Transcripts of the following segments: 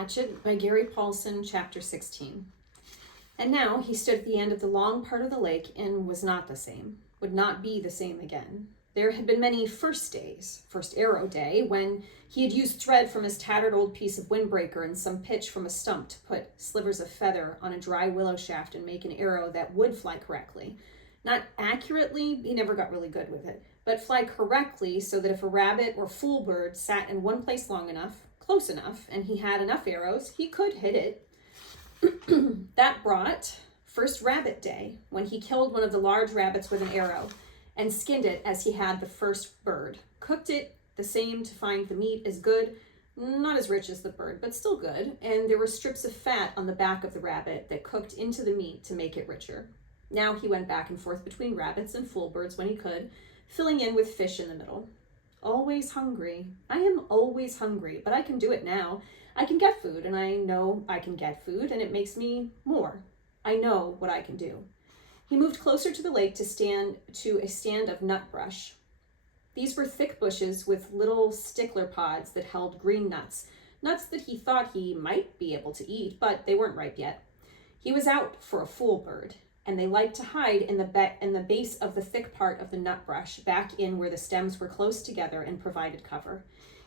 Hatchet by Gary Paulsen, chapter 16. And now he stood at the end of the long part of the lake and was not the same, would not be the same again. There had been many first days, first arrow day, when he had used thread from his tattered old piece of windbreaker and some pitch from a stump to put slivers of feather on a dry willow shaft and make an arrow that would fly correctly. Not accurately, he never got really good with it, but fly correctly so that if a rabbit or fool bird sat in one place long enough, close enough, and he had enough arrows, he could hit it. That brought first rabbit day, when he killed one of the large rabbits with an arrow and skinned it as he had the first bird. Cooked it the same to find the meat as good, not as rich as the bird, but still good, and there were strips of fat on the back of the rabbit that cooked into the meat to make it richer. Now he went back and forth between rabbits and fool birds when he could, filling in with fish in the middle. Always hungry. I am always hungry, but I can do it now. I can get food, and I know I can get food, and it makes me more. I know what I can do. He moved closer to the lake to a stand of nut brush. These were thick bushes with little stickler pods that held green nuts that he thought he might be able to eat, but they weren't ripe yet. He was out for a fool bird, and they liked to hide in the base of the thick part of the nut brush, back in where the stems were close together and provided cover.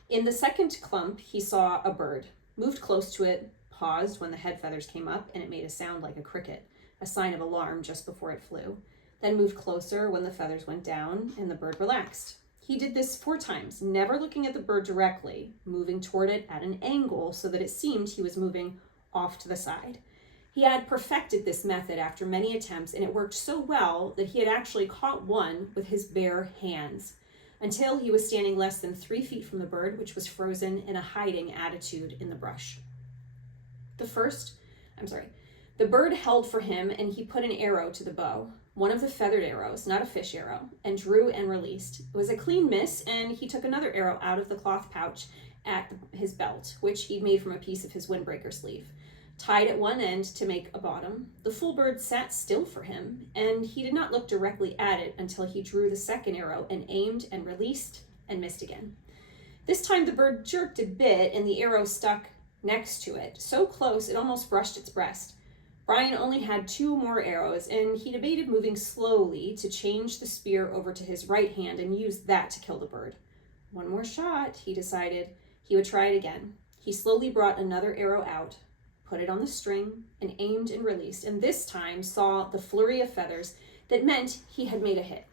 In the second clump, he saw a bird, moved close to it, paused when the head feathers came up, and it made a sound like a cricket, a sign of alarm just before it flew. Then moved closer when the feathers went down, and the bird relaxed. He did this 4 times, never looking at the bird directly, moving toward it at an angle so that it seemed he was moving off to the side. He had perfected this method after many attempts, and it worked so well that he had actually caught one with his bare hands, until he was standing less than 3 feet from the bird, which was frozen in a hiding attitude in the brush. The bird held for him, and he put an arrow to the bow, one of the feathered arrows, not a fish arrow, and drew and released. It was a clean miss, and he took another arrow out of the cloth pouch at his belt, which he'd made from a piece of his windbreaker sleeve, tied at one end to make a bottom. The fool bird sat still for him, and he did not look directly at it until he drew the second arrow and aimed and released and missed again. This time the bird jerked a bit, and the arrow stuck next to it, so close it almost brushed its breast. Brian only had 2 more arrows, and he debated moving slowly to change the spear over to his right hand and use that to kill the bird. 1 more shot, he decided. He would try it again. He slowly brought another arrow out, put it on the string, and aimed and released, and this time saw the flurry of feathers that meant he had made a hit.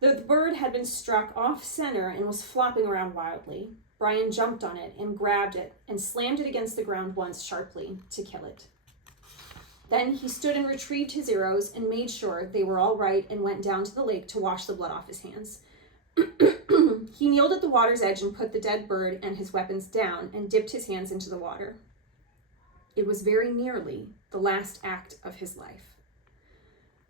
The bird had been struck off center and was flopping around wildly. Brian jumped on it and grabbed it and slammed it against the ground once sharply to kill it. Then he stood and retrieved his arrows and made sure they were all right and went down to the lake to wash the blood off his hands. He kneeled at the water's edge and put the dead bird and his weapons down and dipped his hands into the water. It was very nearly the last act of his life.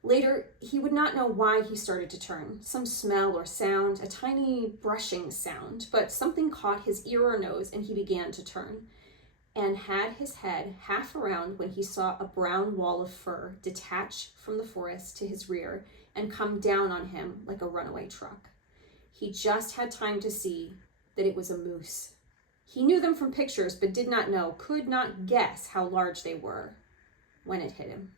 Later, he would not know why he started to turn. Some smell or sound, a tiny brushing sound, but something caught his ear or nose and he began to turn, and had his head half around when he saw a brown wall of fur detach from the forest to his rear and come down on him like a runaway truck. He just had time to see that it was a moose. He knew them from pictures, but could not guess how large they were when it hit him.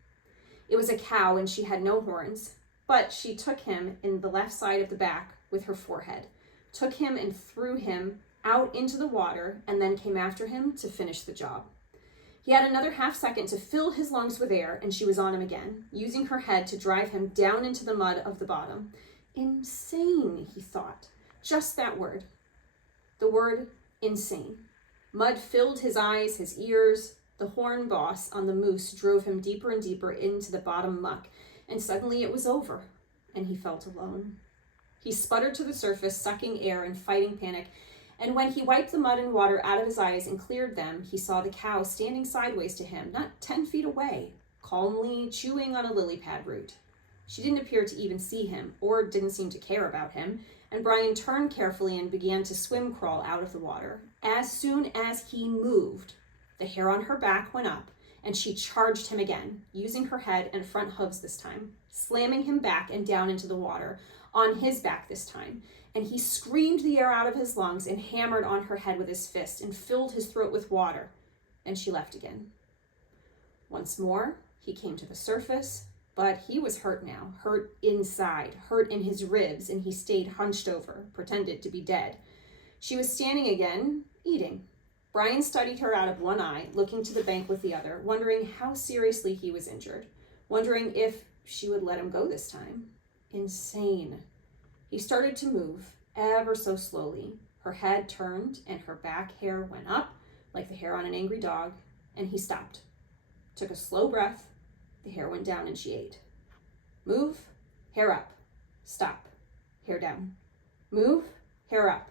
It was a cow, and she had no horns, but she took him in the left side of the back with her forehead, took him and threw him out into the water, and then came after him to finish the job. He had another half second to fill his lungs with air, and she was on him again, using her head to drive him down into the mud of the bottom. Insane, he thought. Just that word. The word insane. Mud filled his eyes, his ears. The horn boss on the moose drove him deeper and deeper into the bottom muck, and suddenly it was over, and he felt alone. He sputtered to the surface, sucking air and fighting panic, and when he wiped the mud and water out of his eyes and cleared them, he saw the cow standing sideways to him, not 10 feet away, calmly chewing on a lily pad root. She didn't appear to even see him, or didn't seem to care about him, and Brian turned carefully and began to swim crawl out of the water. As soon as he moved, the hair on her back went up, and she charged him again, using her head and front hooves this time, slamming him back and down into the water, on his back this time. And he screamed the air out of his lungs and hammered on her head with his fist and filled his throat with water. and she left again. Once more, he came to the surface, but he was hurt now, hurt inside, hurt in his ribs, and he stayed hunched over, pretended to be dead. She was standing again, eating. Brian studied her out of one eye, looking to the bank with the other, wondering how seriously he was injured, wondering if she would let him go this time. Insane. He started to move, ever so slowly. Her head turned and her back hair went up, like the hair on an angry dog, and he stopped. Took a slow breath. The hair went down and she ate. Move, hair up. Stop, hair down. Move, hair up.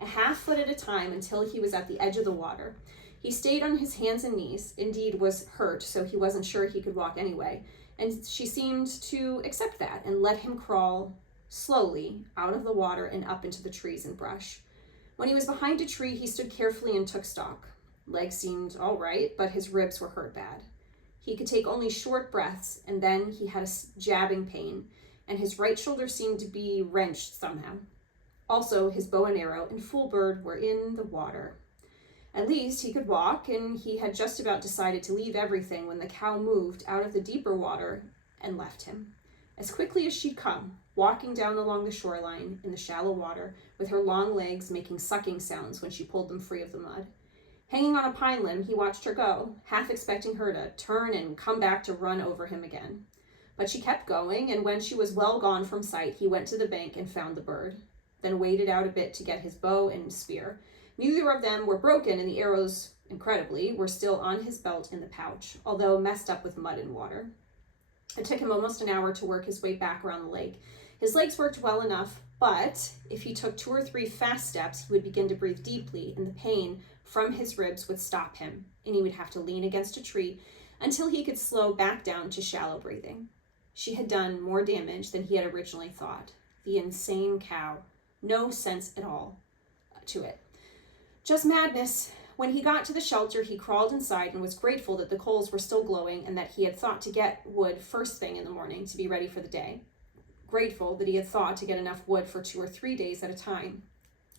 A half foot at a time until he was at the edge of the water. He stayed on his hands and knees, indeed was hurt, so he wasn't sure he could walk anyway, and she seemed to accept that and let him crawl slowly out of the water and up into the trees and brush. When he was behind a tree, he stood carefully and took stock. Legs seemed all right, but his ribs were hurt bad. He could take only short breaths, and then he had a jabbing pain, and his right shoulder seemed to be wrenched somehow. Also, his bow and arrow and full bird were in the water. At least he could walk, and he had just about decided to leave everything when the cow moved out of the deeper water and left him. As quickly as she'd come, walking down along the shoreline in the shallow water, with her long legs making sucking sounds when she pulled them free of the mud. Hanging on a pine limb, he watched her go, half expecting her to turn and come back to run over him again. But she kept going, and when she was well gone from sight, he went to the bank and found the bird, then waded out a bit to get his bow and spear. Neither of them were broken, and the arrows, incredibly, were still on his belt in the pouch, although messed up with mud and water. It took him almost an hour to work his way back around the lake. His legs worked well enough, but if he took 2 or 3 fast steps, he would begin to breathe deeply, and the pain from his ribs would stop him, and he would have to lean against a tree until he could slow back down to shallow breathing. She had done more damage than he had originally thought. The insane cow. No sense at all to it. Just madness. When he got to the shelter, he crawled inside and was grateful that the coals were still glowing and that he had thought to get wood first thing in the morning to be ready for the day. Grateful that he had thought to get enough wood for 2 or 3 days at a time.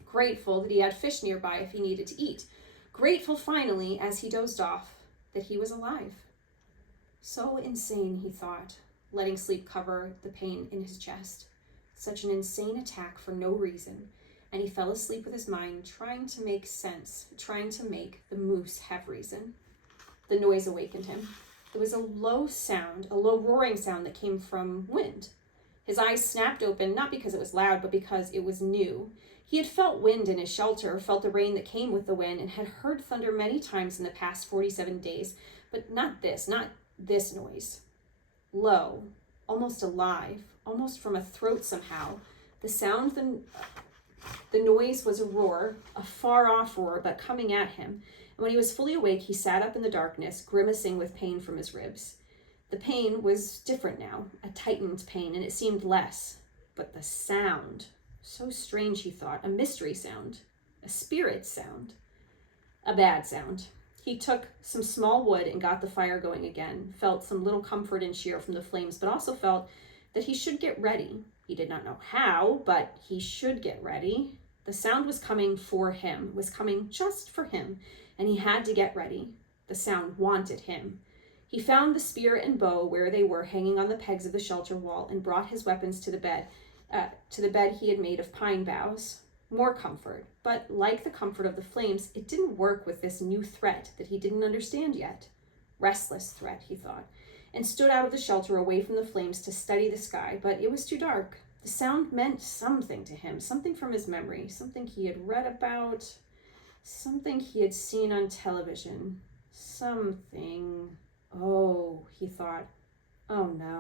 Grateful that he had fish nearby if he needed to eat. Grateful, finally, as he dozed off, that he was alive. So insane, he thought, letting sleep cover the pain in his chest. Such an insane attack for no reason, and he fell asleep with his mind trying to make sense, trying to make the moose have reason. The noise awakened him. There was a low sound, a low roaring sound that came from wind. His eyes snapped open, not because it was loud, but because it was new. He had felt wind in his shelter, felt the rain that came with the wind, and had heard thunder many times in the past 47 days, but not this noise. Low, almost alive, almost from a throat somehow. The noise was a roar, a far-off roar, but coming at him. And when he was fully awake, he sat up in the darkness, grimacing with pain from his ribs. The pain was different now, a tightened pain, and it seemed less. But the sound, so strange, he thought, a mystery sound, a spirit sound, a bad sound. He took some small wood and got the fire going again, felt some little comfort and cheer from the flames, but also felt that he should get ready. He did not know how, but he should get ready. The sound was coming for him, was coming just for him, and he had to get ready. The sound wanted him. He found the spear and bow where they were hanging on the pegs of the shelter wall and brought his weapons to the bed he had made of pine boughs. More comfort, but like the comfort of the flames, it didn't work with this new threat that he didn't understand yet. Restless threat, he thought, and stood out of the shelter away from the flames to study the sky, but it was too dark. The sound meant something to him, something from his memory, something he had read about, something he had seen on television, something. Oh, he thought, oh no.